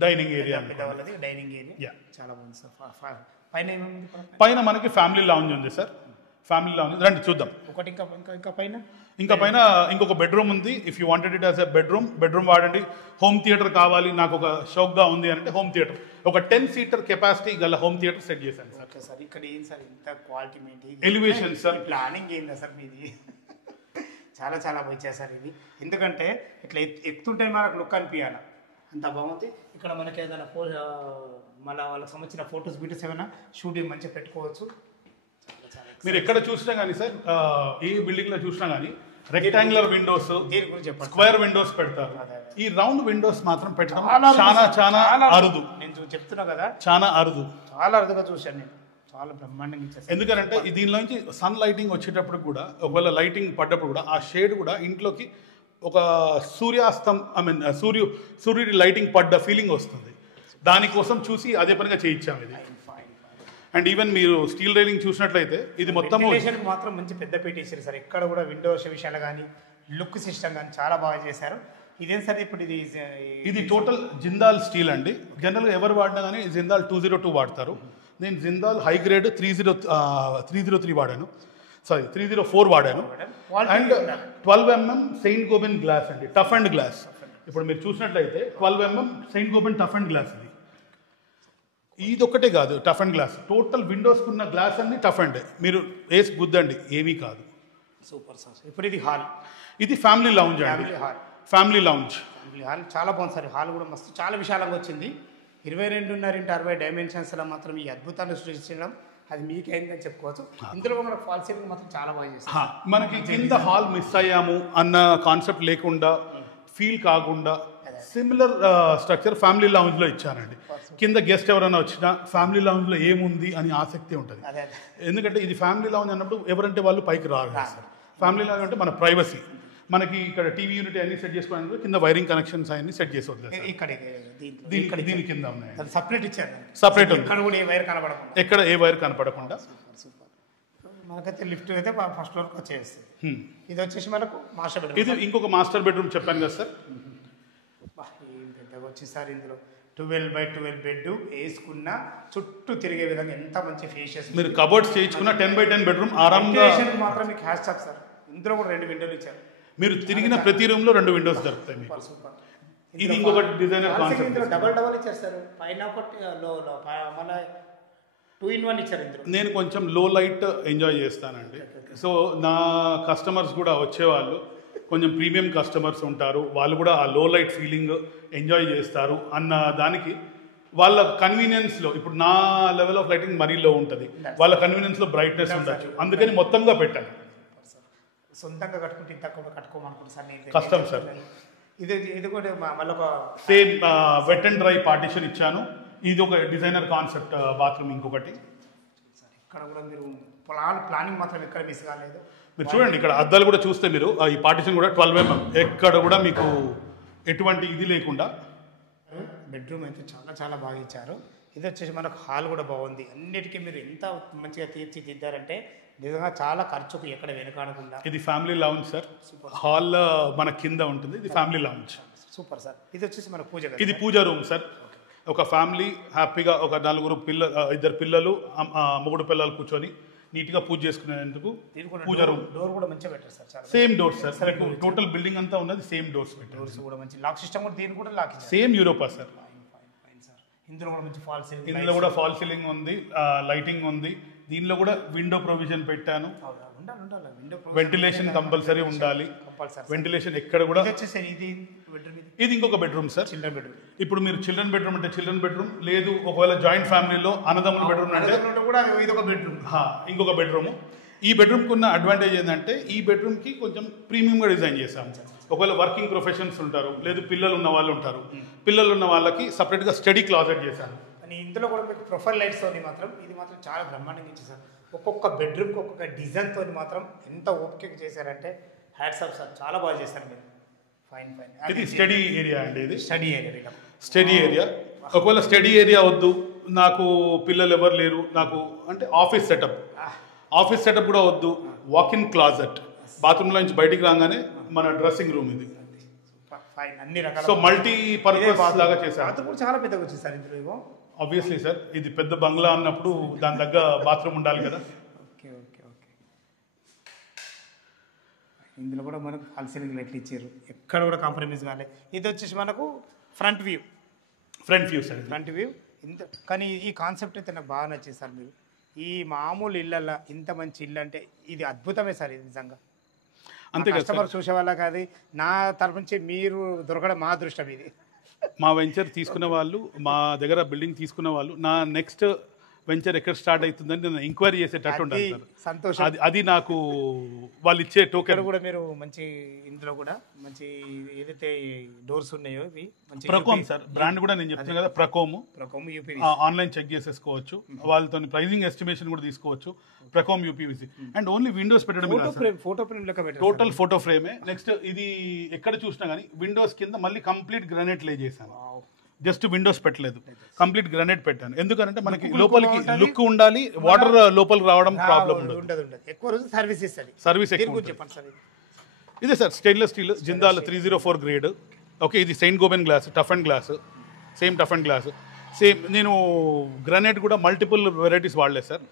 డైనింగ్ ఏరియా, పెద్దవాళ్ళది డైనింగ్ ఏరియా. చాలా బాగుంది సార్. పైన ఏముంది? పైన మనకి ఫ్యామిలీ లాంజ్ ఉంది సార్. ఫ్యామిలీ లాంజ్ రండి చూద్దాం. ఒకటి ఇంకా పైన ఇంకొక బెడ్రూమ్ ఉంది. If you wanted it as a bedroom వాడండి. హోమ్ థియేటర్ కావాలి నాకు ఒక షౌక్గా ఉంది అంటే హోమ్ థియేటర్, ఒక 10 seater కెపాసిటీ గల హోమ్ థియేటర్ సెట్ చేశాను సార్. ఓకే సార్, ఇక్కడ ఏం సార్ ఇంత quality maintain, elevation sir, planning ఏందా సార్ మీది? చాలా చాలా బాగా చేశారు ఇది. ఎందుకంటే ఇట్లా ఎక్కుతుంటే మనకు లుక్ అనిపించాలి, అంత బాగుంది. ఇక్కడ మనకి ఏదైనా మళ్ళీ వాళ్ళకి సంబంధించిన ఫొటోస్ వీడియోస్ ఏమైనా షూటింగ్ మంచిగా పెట్టుకోవచ్చు. మీరు ఎక్కడ చూసినా కానీ సార్, ఏ బిల్డింగ్లో చూసినా కానీ రెక్టాంగులర్ విండోస్, స్క్వేర్ విండోస్ పెడతారు. ఈ రౌండ్ విండోస్ మాత్రం పెట్టడం చాలా అరుదు. నేను చెప్తున్నా కదా, చాలా అరుదుగా చూశాను నేను. చాలా బ్రహ్మాండంగా. ఎందుకంటే దీనిలోంచి సన్ లైటింగ్ వచ్చేటప్పుడు కూడా, ఒకవేళ లైటింగ్ పడ్డప్పుడు కూడా ఆ షేడ్ కూడా ఇంట్లోకి ఒక సూర్యాస్తం సూర్యుడి లైటింగ్ పడ్డ ఫీలింగ్ వస్తుంది. దానికోసం చూసి అదే పనిగా చేయించాము ఇది. అండ్ ఈవెన్ మీరు స్టీల్ రైలింగ్ చూసినట్లయితే ఇది మొత్తం మాత్రం మంచి పెద్ద పెట్టేసారు సార్. ఎక్కడ కూడా విండోస్ విషయాలు కానీ లుక్ సిస్టమ్ కానీ చాలా బాగా చేశారు. ఇదేం సార్ ఇప్పుడు ఇది టోటల్ జిందాల్ స్టీల్ అండి. జనరల్గా ఎవరు వాడినా కానీ జిందాల్ 202 వాడతారు. నేను జిందాల్ హై గ్రేడ్ 303 వాడాను, సారీ 304 వాడాను. And 12 mm Saint Gobain glass అండి, టఫ్ అండ్ గ్లాస్. ఇప్పుడు మీరు చూసినట్లయితే 12 mm Saint Gobain tough and glass ఇది ఒక్కటే కాదు టఫ్ అండ్ గ్లాస్, టోటల్ విండోస్కి ఉన్న గ్లాస్ అన్ని టఫ్ అండ్. మీరు వేసి గుద్దండి ఏమీ కాదు. Super sir. ఇప్పుడు ఇది హాల్, ఇది ఫ్యామిలీ లౌంజ్ అండి, ఫ్యామిలీ లౌంజ్. హాల్ చాలా బాగుంది సార్. హాల్ కూడా మస్తు చాలా విశాలంగా వచ్చింది. 22.5x60 డైమెన్షన్స్లో మాత్రం ఈ అద్భుతాన్ని సృష్టించడం అది మీకైందని చెప్పుకోవచ్చు. ఇందులో మన ఫాల్ సీలింగ్ మాత్రం చాలా బాగా చేస్తారు. మనకి కింద హాల్ మిస్ అయ్యాము అన్న కాన్సెప్ట్ లేకుండా, ఫీల్ కాకుండా సిమిలర్ స్ట్రక్చర్ ఫ్యామిలీ లౌంజ్లో ఇచ్చానండి. కింద గెస్ట్ ఎవరైనా వచ్చినా ఫ్యామిలీ లౌంజ్లో ఏముంది అని ఆసక్తి ఉంటుంది. ఎందుకంటే ఇది ఫ్యామిలీ లౌంజ్ అన్నప్పుడు ఎవరంటే వాళ్ళు పైకి రారు సార్. ఫ్యామిలీ లౌంజ్ అంటే మన ప్రైవసీ, మనకి ఇక్కడ టీవీ యూనిట్ అన్ని సెట్ చేసుకోవడానికి కింద వైరింగ్ కనెక్షన్స్ అన్ని సెట్ చేసి వదిలేదు. దీని కింద ఉన్నాయి, సపరేట్ ఇచ్చారు, సపరేట్ ఉంది. ఎక్కడ ఏ వైర్ కనపడకుండా. మనకైతే లిఫ్ట్ అయితే ఫస్ట్ ఫ్లోర్కి వచ్చేస్తుంది. ఇది వచ్చేసి మనకు మాస్టర్ బెడ్రూమ్. ఇది ఇంకొక మాస్టర్ బెడ్రూమ్ చెప్పాను కదా సార్. ఏం పెద్దగా వచ్చేసారి ఇందులో 12x12 బెడ్ వేసుకున్న చుట్టూ తిరిగే విధంగా ఎంత మంచి ఫేషియస్. మీరు కబోర్డ్స్ చేయించుకున్న 10x10 బెడ్రూమ్ ఆరాంగా. మాత్రం మీకు హ్యాష్ టాప్ సార్. ఇందులో కూడా 2 విండోలు ఇచ్చారు. మీరు తిరిగిన ప్రతి రూమ్ లో 2 విండోస్ దొరుకుతాయి మీకు. ఇది ఇంకొక డిజైనర్ కాన్సెప్ట్. ఇందులో డబల్ ఇచ్చారు సార్. పైన ఒకటి మళ్ళీ 2-in-1 ఇచ్చారు ఇందులో. నేను కొంచెం లో లైట్ ఎంజాయ్ చేస్తానండి. సో నా కస్టమర్స్ కూడా వచ్చేవాళ్ళు కొంచెం ప్రీమియం కస్టమర్స్ ఉంటారు, వాళ్ళు కూడా ఆ లో లైట్ ఫీలింగ్ ఎంజాయ్ చేస్తారు అన్న దానికి వాళ్ళ కన్వీనియన్స్లో. ఇప్పుడు నా లెవెల్ ఆఫ్ లైటింగ్ మరీ లో ఉంటుంది, వాళ్ళ కన్వీనియన్స్లో బ్రైట్నెస్ ఉండొచ్చు, అందుకని మొత్తంగా పెట్టాను. సొంతంగా కట్టుకుంటే ఇంత కట్టుకోమనుకుంటా సార్. కష్టం సార్. ఇది కూడా మళ్ళీ ఒక same wet and dry partition ఇచ్చాను. ఇది ఒక డిజైనర్ కాన్సెప్ట్ బాత్రూమ్. ఇంకొకటి ఇక్కడ కూడా మీరు ప్లానింగ్ మాత్రం ఎక్కడ మిస్ కాలేదు. మీరు చూడండి, ఇక్కడ అద్దాలు కూడా చూస్తే మీరు ఈ పార్టిషన్ కూడా 12 mm ఎక్కడ కూడా మీకు ఎటువంటి ఇది లేకుండా. బెడ్రూమ్ అయితే చాలా చాలా బాగా ఇచ్చారు. ఇది వచ్చేసి మనకు హాల్ కూడా బాగుంది. అన్నిటికీ మీరు ఎంత మంచిగా తీర్చిదిద్దారంటే నిజంగా చాలా ఖర్చుకు ఎక్కడ వెనకాడకుండా. ఇది ఫ్యామిలీ లౌంజ్ సార్. హాల్ మన కింద ఉంటుంది, ఇది ఫ్యామిలీ లౌంజ్. Super sir. ఇది వచ్చేసి మన పూజ, ఇది పూజ రూమ్ సార్. ఒక ఫ్యామిలీ హ్యాపీగా ఒక 4 2 పిల్లలు 3 పిల్లలు కూర్చొని నీట్గా పూజ చేసుకునేందుకు పూజ రూమ్. డోర్ కూడా మంచిగా పెట్టారు sir. Same doors sir. Total building అంతా ఉన్నది సేమ్ డోర్స్ పెట్టారు. డోర్స్ కూడా మంచి లాక్ సిస్టమ్ కూడా, దీని కూడా లాక్ సేమ్ యూరోపా సార్. ఇందులో కూడా మంచి ఫాల్ సీలింగ్, ఇందులో కూడా ఫాల్ సీలింగ్ ఉంది, లైటింగ్ ఉంది. దీనిలో కూడా విండో ప్రొవిజన్ పెట్టాను. వెంటిలేషన్ కంపల్సరీ ఉండాలి. వెంటిలేషన్ ఎక్కడ కూడా. ఇది ఇంకొక బెడ్రూమ్ సార్, చిల్డ్రన్ బెడ్రూమ్. ఇప్పుడు మీరు చిల్డ్రన్ బెడ్రూమ్ అంటే చిల్డ్రన్ బెడ్రూమ్ లేదు, ఒకవేళ జాయింట్ ఫ్యామిలీలో అన్నదమ్ముల బెడ్రూమ్ అంటే ఇంకొక బెడ్రూమ్. ఈ బెడ్రూమ్కి ఉన్న అడ్వాంటేజ్ ఏంటంటే ఈ బెడ్రూమ్కి కొంచెం ప్రీమియంగా డిజైన్ చేశాము. ఒకవేళ వర్కింగ్ ప్రొఫెషన్స్ ఉంటారు, లేదు పిల్లలు ఉన్న వాళ్ళు ఉంటారు, పిల్లలు ఉన్న వాళ్ళకి సపరేట్గా స్టడీ క్లాజెట్ చేశాను. అని ఇందులో కూడా మీకు ప్రొఫైల్ లైట్స్ తోని మాత్రం ఇది మాత్రం చాలా బ్రహ్మాండంగా ఇచ్చేసారు. ఒక్కొక్క బెడ్రూమ్కి ఒక్కొక్క డిజైన్ తోని మాత్రం ఎంత ఓపిక చేశారంటే హ్యాట్స్ ఆఫ్ సార్, చాలా బాగా చేశారు మీరు. ఫైన్. ఇది స్టడీ ఏరియా అండి. ఇది స్టడీ ఏరియా. ఒకవేళ స్టడీ ఏరియా వద్దు, నాకు పిల్లలు ఎవరు లేరు నాకు అంటే ఆఫీస్ సెటప్ కూడా వద్దు, వాకిన్ క్లాజెట్, బాత్రూంలో నుంచి బయటికి రాగానే మన డ్రెస్సింగ్ రూమ్. ఇది అన్ని రకాల. సో మల్టీ పర్పస్ లాగా చేశారు. బాత్రూమ్ కూడా చాలా పెద్దగా వచ్చింది సార్ ఇందులో. ఆబ్వియస్లీ సార్, ఇది పెద్ద బంగ్లా అన్నప్పుడు దాని దగ్గర బాత్రూమ్ ఉండాలి కదా. ఓకే. ఇందులో కూడా మనకు ఫాల్ సీలింగ్ లైట్లు ఇచ్చారు, ఎక్కడ కూడా కాంప్రమైజ్ కాలేదు. ఇది వచ్చేసి మనకు front view sir. Front view కానీ ఈ కాన్సెప్ట్ అయితే నాకు బాగా నచ్చింది సార్. మీరు ఈ మామూలు ఇళ్ళల్లో ఇంత మంచి ఇల్లు అంటే ఇది అద్భుతమే సార్. ఇది నిజంగా అంతే కస్టమర్ చూసే వాళ్ళ కాదు, నా తరఫు నుంచి మీరు దొరకడం మా అదృష్టం. ఇది మా వెంచర్ తీసుకున్న వాళ్ళు, మా దగ్గర బిల్డింగ్ తీసుకున్న వాళ్ళు నా నెక్స్ట్ వెంచర్ ఎక్కడ స్టార్ట్ అవుతుందని నేను ఎంక్వైరీ చేసేటట్టు ఉండాలి సార్. సంతోషం. అది నాకు వాళ్ళు ఇచ్చే టోకెన్. కూడా మీరు మంచి ఇందులో కూడా మంచి ఏదైతే డోర్స్ ఉన్నాయో ఇవి మంచి ప్రకోమ్ సార్ బ్రాండ్ కూడా నేను చెప్తాను కదా. ప్రకోమ్ యూపీ ఆన్లైన్ చెక్ చేసేసుకోవచ్చు, వాళ్ళతో ప్రైజింగ్ ఎస్టిమేషన్ కూడా తీసుకోవచ్చు. ప్రకోమ్ యూపీవీసీ అండ్ ఓన్లీ విండోస్ పెట్టడం ఫోటో ఫ్రేమ్ లెక్క పెట్టారు. Total photo ఫ్రేమే. నెక్స్ట్ ఇది ఎక్కడ చూసినా కానీ విండోస్ కింద మళ్ళీ కంప్లీట్ గ్రానైట్ లే చేశాను. జస్ట్ విండోస్ పెట్టలేదు, కంప్లీట్ గ్రానైట్ పెట్టాను. ఎందుకంటే మనకి లోపలికి లుక్ ఉండాలి, వాటర్ లోపలికి రావడం ప్రాబ్లం ఉండదు. ఎక్కువ రోజు సర్వీస్ ఇస్తుంది. సర్వీస్ ఎక్కువ. చెప్పండి సార్. ఇదే sir stainless steel Jindal 304 grade. Okay, ఇది Saint Gobain glass, toughened glass, same toughened glass, same. నేను గ్రానైట్ కూడా మల్టిపుల్ వెరైటీస్ వాడలేదు సార్.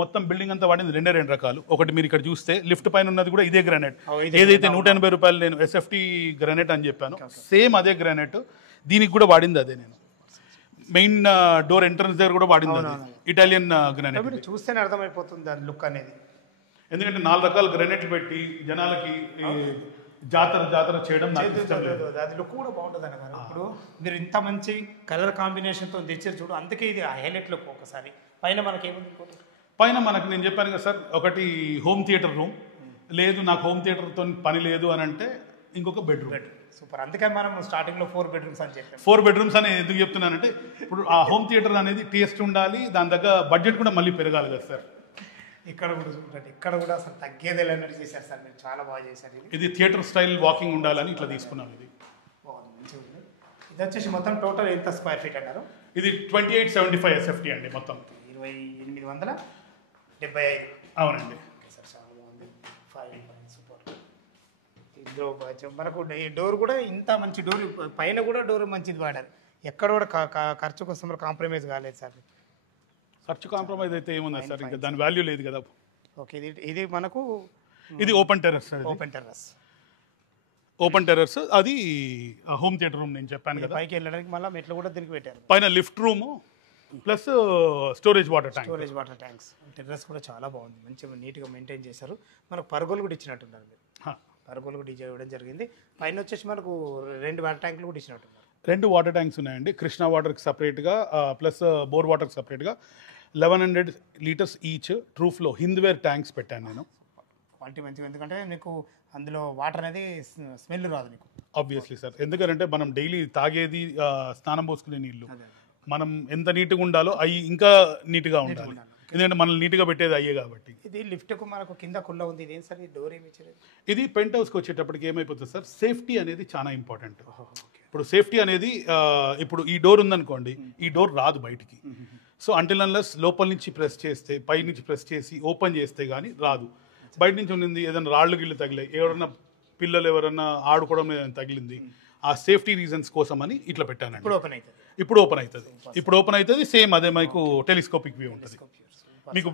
మొత్తం బిల్డింగ్ అంతా వాడింది రెండు రకాలు. ఒకటి మీరు ఇక్కడ చూస్తే లిఫ్ట్ పైన ఉన్నది కూడా ఇదే గ్రానైట్. ఏదైతే 180 రూపాయలు నేను ఎస్ఎఫ్టీ గ్రానైట్ అని చెప్పాను, సేమ్ అదే గ్రానైట్. దీనికి కూడా వాడింది అదే. నేను మెయిన్ డోర్ ఎంట్రన్స్ దగ్గర కూడా వాడింది ఇటాలియన్ గ్రానైట్. చూస్తేనే అర్థమైపోతుంది దాని లుక్ అనేది. ఎందుకంటే 4 రకాల గ్రానైట్లు పెట్టి జనాలకి జాతర చేయడం నాకు ఇష్టం లేదు. అది లుక్ కూడా బాగుంటుంది అన్నమాట. ఇప్పుడు మీరు ఇంత మంచి కలర్ కాంబినేషన్తో తెచ్చారు చూడు, అందుకే ఇది హైలైట్ లుక్. ఒకసారి పైన మనకేముంది, పైన మనకు నేను చెప్పాను కదా సార్, ఒకటి హోమ్ థియేటర్ రూమ్. లేదు నాకు హోమ్ థియేటర్తో పని లేదు అని అంటే ఇంకొక బెడ్రూమ్. సూపర్. అందుకని మనం స్టార్టింగ్లో 4 బెడ్రూమ్స్ అని చెప్పాం. 4 బెడ్రూమ్స్ అని ఎందుకు చెప్తున్నానంటే, ఇప్పుడు ఆ హోమ్ థియేటర్ అనేది టేస్ట్ ఉండాలి, దాని దగ్గర బడ్జెట్ కూడా మళ్ళీ పెరగాలి కదా సార్. ఇక్కడ కూడా చూడండి, ఇక్కడ కూడా అసలు తగ్గేదే లేనట్టు చేశారు సార్, మీరు చాలా బాగా చేశారు. ఇది థియేటర్ స్టైల్ వాకింగ్ ఉండాలని ఇట్లా తీసుకున్నాం. ఇది బాగుంది, మంచిగా ఉంది. ఇది వచ్చేసి మొత్తం టోటల్ ఎంత స్క్వేర్ ఫీట్ అన్నారు? ఇది 2875 SFT అండి, మొత్తం 2875. అవునండి. ఓకే సార్, చాలా బాగుంది. Fine, super. ఇందులో మనకు డోర్ కూడా ఇంత మంచి డోర్, పైన కూడా డోర్ మంచిది వాడారు. ఎక్కడ కూడా ఖర్చు కోసం కాంప్రమైజ్ కాలేదు సార్. ఖర్చు కాంప్రమైజ్ అయితే ఏముంది సార్, ఇంకా దాని వాల్యూ లేదు కదా. ఓకే, ఇది మనకు ఇది ఓపెన్ టెర్రస్. ఓపెన్ టెర్రస్ అది హోమ్ థియేటర్ రూమ్ నేను చెప్పాను కదా. పైకి వెళ్ళడానికి మళ్ళీ మెట్లు కూడా దీనికి పెట్టారు. పైన lift room plus storage water tanks. Terrace కూడా చాలా బాగుంది, మంచిగా నీట్గా మెయింటైన్ చేశారు. మనకు పరుగులు కూడా ఇచ్చినట్టున్నారు మీరు. పరుగులు కూడా ఇవ్వడం జరిగింది. పైన వచ్చేసి మనకు 2 వాటర్ ట్యాంకులు కూడా ఇచ్చినట్టున్నారు. 2 వాటర్ ట్యాంక్స్ ఉన్నాయండి, కృష్ణా వాటర్కి సపరేట్గా ప్లస్ బోర్ వాటర్కి సపరేట్గా 1100 లీటర్స్ ఈచ్. ట్రూఫ్లో హింద్వేర్ ట్యాంక్స్ పెట్టాను నేను. క్వాలిటీ మంచిగా, ఎందుకంటే మీకు అందులో వాటర్ అనేది స్మెల్ రాదు మీకు. ఆబ్వియస్లీ సార్, ఎందుకంటే మనం డైలీ తాగేది స్నానం పోసుకునే నీళ్ళు. మనం ఎంత నీట్గా ఉండాలో అవి ఇంకా నీట్గా ఉండాలి, ఎందుకంటే మనం నీట్గా పెట్టేది అయ్యే కాబట్టి. ఇది లిఫ్ట్కు మనకు కింద కుల్ల ఉంది, ఇది సార్ ఈ డోర్ ఏమి ఇచ్చేది? ఇది పెంట్ హౌస్కి వచ్చేటప్పటికి ఏమైపోతుంది సార్, సేఫ్టీ అనేది చాలా ఇంపార్టెంట్. ఇప్పుడు సేఫ్టీ అనేది ఇప్పుడు ఈ డోర్ ఉందనుకోండి, ఈ డోర్ రాదు బయటికి. సో అంటిల్ అన్లెస్ లోపల నుంచి ప్రెస్ చేస్తే, పై నుంచి ప్రెస్ చేసి ఓపెన్ చేస్తే కానీ రాదు. బయట నుంచి ఉండింది ఏదైనా రాళ్ళు గిళ్ళు తగిలాయి, ఎవరన్నా పిల్లలు ఎవరన్నా ఆడుకోవడం ఏదైనా తగిలింది, ఆ సేఫ్టీ రీజన్స్ కోసం అని ఇట్లా పెట్టానండి. ఇప్పుడు ఓపెన్ అవుతుంది. సేమ్ అదే మీకు టెలిస్కోపిక్ వ్యూ ఉంటుంది. మీకు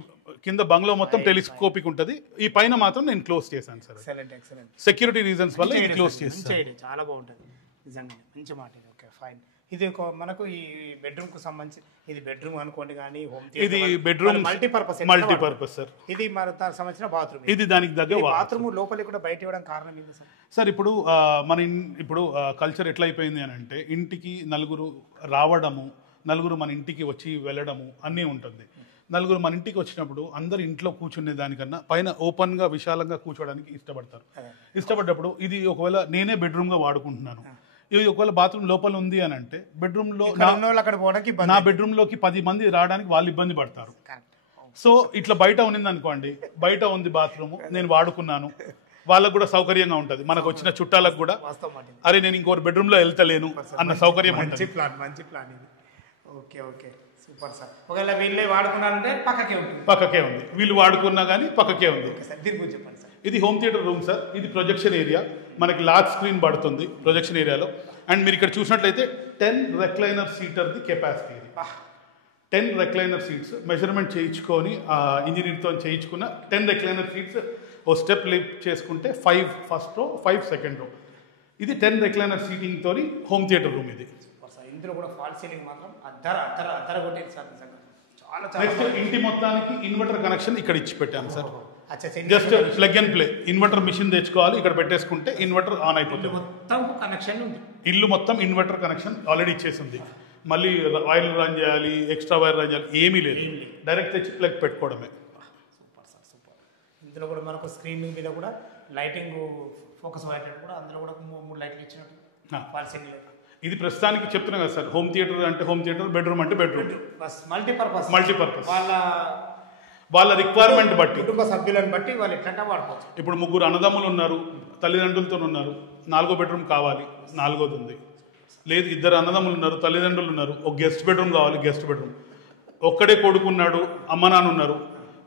కింద బంగ్లో మొత్తం టెలిస్కోపిక్ ఉంటుంది. ఈ పైన మాత్రం నేను క్లోజ్ చేశాను సార్, సెక్యూరిటీ రీజన్స్ వల్ల ఇది క్లోజ్ చేస్తాను. చాలా బాగుంటుంది నిజంగా, మంచి మాట. Okay, fine. ఇది మనకు ఈ బెడ్రూమ్ కు సంబంధించి, ఇది బెడ్రూమ్ అనుకోండి కానీ హోమ్ ఇది బెడ్రూమ్ మల్టీపర్పస్ సార్. ఇది మన దానికి సంబంధించిన బాత్రూమ్. ఇది దానికి దగ్గర బాత్రూమ్ లోపలికి కూడా బయట ఇవ్వడం కారణం ఏంటి సార్? సార్ ఇప్పుడు ఇప్పుడు కల్చర్ ఎట్లా అయిపోయింది అని అంటే, ఇంటికి నలుగురు రావడము, నలుగురు మన ఇంటికి వచ్చి వెళ్ళడము అన్నీ ఉంటుంది. నలుగురు మన ఇంటికి వచ్చినప్పుడు అందరు ఇంట్లో కూర్చునే దానికన్నా పైన ఓపెన్గా విశాలంగా కూర్చోవడానికి ఇష్టపడ్డప్పుడు ఇది ఒకవేళ నేనే బెడ్రూమ్గా వాడుకుంటున్నాను, ఇది ఒకవేళ బాత్రూమ్ లోపల ఉంది అని అంటే బెడ్రూమ్లో అక్కడ పోవడానికి, నా బెడ్రూమ్లోకి 10 మంది రావడానికి వాళ్ళు ఇబ్బంది పడతారు. సో ఇట్లా బయట ఉన్నింది అనుకోండి, బయట ఉంది బాత్రూమ్, నేను వాడుకున్నాను, వాళ్ళకు కూడా సౌకర్యంగా ఉంటుంది. మనకు వచ్చిన చుట్టాలకు కూడా అరే నేను ఇంకోటి బెడ్రూమ్లో వెళ్తలేను అన్న సౌకర్యం ఉంటుంది. మంచి ప్లాన్ ఇది. Okay okay, super sir. ఒకవేళ వీళ్ళే వాడుకున్నారంటే పక్కకే ఉంది, వీళ్ళు వాడుకున్నా కానీ పక్కకే ఉంది. దీని గురించి చెప్పండి సార్. ఇది హోమ్ థియేటర్ రూమ్ సార్. ఇది ప్రొజెక్షన్ ఏరియా, మనకి లార్జ్ స్క్రీన్ పడుతుంది ప్రొజెక్షన్ ఏరియాలో. అండ్ మీరు ఇక్కడ చూసినట్లయితే 10 రెక్లైనర్ సీటర్ది కెపాసిటీ. ఇది 10 రెక్లైనర్ సీట్స్ మెజర్మెంట్ చేయించుకొని ఇంజనీర్తో చేయించుకున్న 10 రెక్లైనర్ సీట్స్. ఓ స్టెప్ లిఫ్ట్ చేసుకుంటే 5 ఫస్ట్ రో, 5 సెకండ్ రో. ఇది 10 రెక్లైనర్ సీటింగ్ తోని హోమ్ థియేటర్ రూమ్ ఇది. ఇందులో కూడా ఫాల్ సీలింగ్ మాత్రం అద్దర కొట్టేది సార్. నెక్స్ట్ ఇంటి మొత్తానికి ఇన్వర్టర్ కనెక్షన్ ఇక్కడ ఇచ్చి పెట్టాను sir. Just plug and play. Inverter machine తెచ్చుకోవాలి, ఇక్కడ పెట్టేసుకుంటే ఇన్వర్టర్ ఆన్ అయిపోతుంది. ఇల్లు మొత్తం ఇన్వర్టర్ కనెక్షన్ ఆల్రెడీ ఇచ్చేసింది. మళ్ళీ ఆయిల్ రన్ చేయాలి, ఎక్స్ట్రా వైర్ రన్ చేయాలి, ఏమీ లేదు. డైరెక్ట్ తెచ్చి ప్లగ్ పెట్టుకోవడమే. Super sir, super. ఇందులో కూడా మనకు స్క్రీన్ మీద కూడా లైటింగ్ ఫోకస్ అయ్యేటట్టు కూడా అందులో కూడా 3 లైట్లు ఇచ్చినట్టు ఫాల్ సీలింగ్. ఇది ప్రస్తుతానికి చెప్తున్నా కదా సార్, హోమ్ థియేటర్ అంటే హోమ్ థియేటర్, బెడ్రూమ్ అంటే బెడ్రూమ్, మల్టీపర్పస్. వాళ్ళ రిక్వైర్మెంట్ బట్టి, కుటుంబ సభ్యులను బట్టి వాళ్ళు ఎట్లా వాడుకోవచ్చు. ఇప్పుడు 3 అన్నదమ్ములు ఉన్నారు, తల్లిదండ్రులతో ఉన్నారు, 4వ బెడ్రూమ్ కావాలి, 4వది ఉంది. లేదు 2 అన్నదమ్ములు ఉన్నారు, తల్లిదండ్రులు ఉన్నారు, ఒక గెస్ట్ బెడ్రూమ్ కావాలి, గెస్ట్ బెడ్రూమ్. ఒక్కడే కొడుకున్నాడు, అమ్మ నాన్న ఉన్నారు,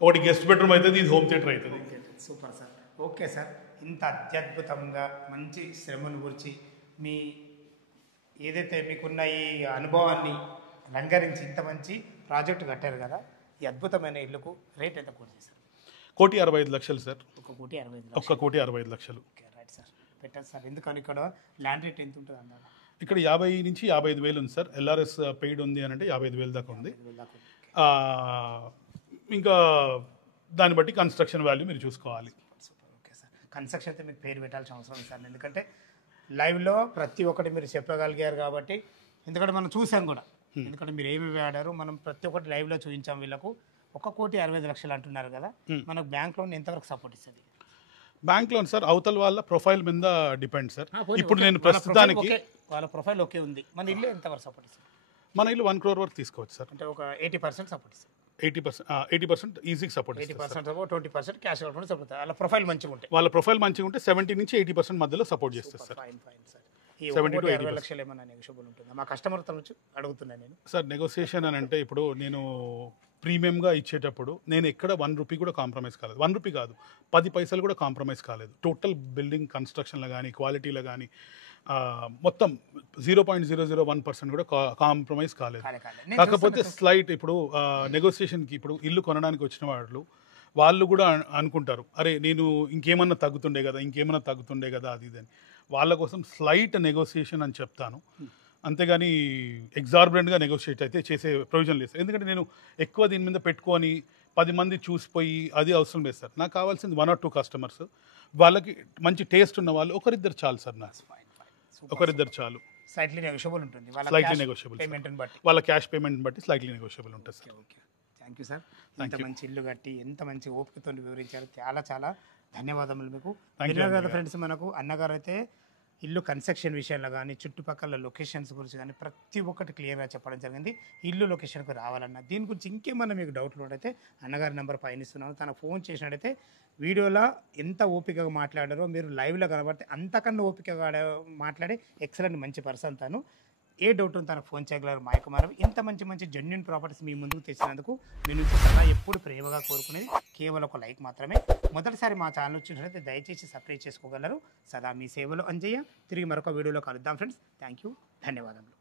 ఒకటి గెస్ట్ బెడ్రూమ్ అవుతుంది, ఇది హోమ్ థియేటర్ అవుతుంది. Super sir. ఓకే సార్, ఇంత అత్యద్భుతంగా మంచి శ్రమను గురించి మీ ఏదైతే మీకున్న ఈ అనుభవాన్ని రంగరించి ఇంత మంచి ప్రాజెక్ట్ కట్టారు కదా, ఈ అద్భుతమైన ఇల్లుకు రేట్ ఎంత కోట్ చేశారు? 1,65,00,000 సార్. 1,65,00,000. 1,65,00,000. ఓకే, రైట్ సార్, పెట్టండి సార్. ఎందుకని ఇక్కడ ల్యాండ్ రేట్ ఎంత ఉంటుంది అన్నారు? ఇక్కడ 50 నుంచి 55,000 ఉంది సార్. LRS పెయిడ్ ఉంది అని అంటే 55,000 దాకా ఉంది. ఆ, ఇంకా దాన్ని బట్టి కన్స్ట్రక్షన్ వాల్యూ మీరు చూసుకోవాలి. Super, okay sir. కన్స్ట్రక్షన్ అయితే మీకు పేరు పెట్టాల్సిన అవసరం ఉంది సార్, ఎందుకంటే లైవ్లో ప్రతి ఒక్కటి మీరు చెప్పగలిగారు కాబట్టి. ఎందుకంటే మనం చూసాం కూడా, ఎందుకంటే మీరు ఏమి వాడారు మనం ప్రతి ఒక్కటి లైవ్లో చూపించాం. వీళ్ళకు 1,65,00,000 అంటున్నారు కదా, మనకు బ్యాంక్ లోన్ ఎంతవరకు సపోర్ట్ ఇస్తుంది? బ్యాంక్ లోన్ సార్ అవతల వాళ్ళ ప్రొఫైల్ మీద డిపెండ్ సార్. ఇప్పుడు నేను ప్రస్తుతానికి వాళ్ళ ప్రొఫైల్ ఓకే ఉంది, మన ఇల్లు ఎంతవరకు సపోర్ట్ ఇస్తుంది? మన ఇల్లు 1 crore వరకు తీసుకోవచ్చు సార్. అంటే ఒక 80% సపోర్ట్ ఇస్తుంది. 80% ఈజీగా support 80% support, 20% cash out support. వాళ్ళ ప్రొఫైల్ మంచిగా ఉంటే, వాళ్ళ ప్రొఫైల్ మంచిగా ఉంటే 70 నుంచి 80% మధ్యలో సపోర్ట్ చేస్తారు సార్. Fine fine sir. ఈ 1,60,00,000 ఏమన్నా నెగోషియబుల్ ఉంటుందా? మా కస్టమర్ తరఫు అడుగుతున్నాను నేను. సార్ నెగోసియేషన్ అని అంటే ఇప్పుడు నేను ప్రీమియంగా ఇచ్చేటప్పుడు నేను ఎక్కడ 1 రూపీ కూడా కాంప్రమైజ్ కాలేదు. 1 రూపీ కాదు, 10 పైసలు కూడా కాంప్రమైజ్ కాలేదు. టోటల్ బిల్డింగ్ కన్స్ట్రక్షన్లో కానీ క్వాలిటీలో కానీ మొత్తం 0.001% కూడా కాంప్రమైజ్ కాలేదు. కాకపోతే స్లైట్ ఇప్పుడు నెగోసియేషన్కి ఇప్పుడు ఇల్లు కొనడానికి వచ్చిన వాళ్ళు కూడా అనుకుంటారు, అరే నేను ఇంకేమన్నా తగ్గుతుండే కదా అది ఇది అని. వాళ్ళ కోసం స్లైట్ నెగోసియేషన్ అని చెప్తాను, అంతేగాని ఎగ్జార్బరెంట్గా నెగోషియేట్ అయితే చేసే ప్రొవిజన్ లేదు. ఎందుకంటే నేను ఎక్కువ దీని మీద పెట్టుకొని 10 మంది చూసిపోయి అది అవసరం లేదు సార్. నాకు కావాల్సింది 1 or 2 కస్టమర్స్, వాళ్ళకి మంచి టేస్ట్ ఉన్న వాళ్ళు ఒకరిద్దరు చాలు సార్. నాకు ఒకరిద్దరు చాలు. స్లైట్లీ నెగోషియబుల్ ఉంటుంది, స్లైట్లీ నెగోషియబుల్ పేమెంట్ని బట్టి, వాళ్ళ క్యాష్ పేమెంట్ బట్టి స్లైట్లీ నెగోషియబుల్ ఉంటుంది sir. Okay, thank you sir. ఇంత మంచి ఇల్లు కట్టి ఎంత మంచి ఓపికతో వివరించారు, చాలా చాలా ధన్యవాదములు మీకు. విన్నారు కదా ఫ్రెండ్స్, మనకు అన్నగారు అయితే ఇల్లు కన్స్ట్రక్షన్ విషయంలో కానీ చుట్టుపక్కల లొకేషన్స్ గురించి కానీ ప్రతి ఒక్కటి క్లియర్గా చెప్పడం జరిగింది. ఇల్లు లొకేషన్కి రావాలన్నా దీని గురించి ఇంకేమన్నా మీకు డౌట్లు ఉంటే అన్నగారి నెంబర్ పైన ఇస్తున్నాను, తనకు ఫోన్ చేసినట్టయితే వీడియోలో ఎంత ఓపికగా మాట్లాడారో మీరు లైవ్లో కనబడితే అంతకన్నా ఓపికగా మాట్లాడే ఎక్సలెంట్ మంచి పర్సన్ తను. ఏ డౌట్ ఉంది తనకు ఫోన్ చేయగలరు మాయ కుమార్. ఇంత మంచి మంచి జెన్యూన్ ప్రాపర్టీస్ మీ ముందుకు తెచ్చినందుకు మీ నుంచి సలహా ఎప్పుడు ప్రేమగా కోరుకునేది కేవలం ఒక లైక్ మాత్రమే. మొదటిసారి మా ఛానల్ వచ్చినట్లయితే దయచేసి సబ్స్క్రైబ్ చేసుకోగలరు. సదా మీ సేవలో అంజయ్య. తిరిగి మరొక వీడియోలో కలుద్దాం ఫ్రెండ్స్. థ్యాంక్ యూ, ధన్యవాదములు.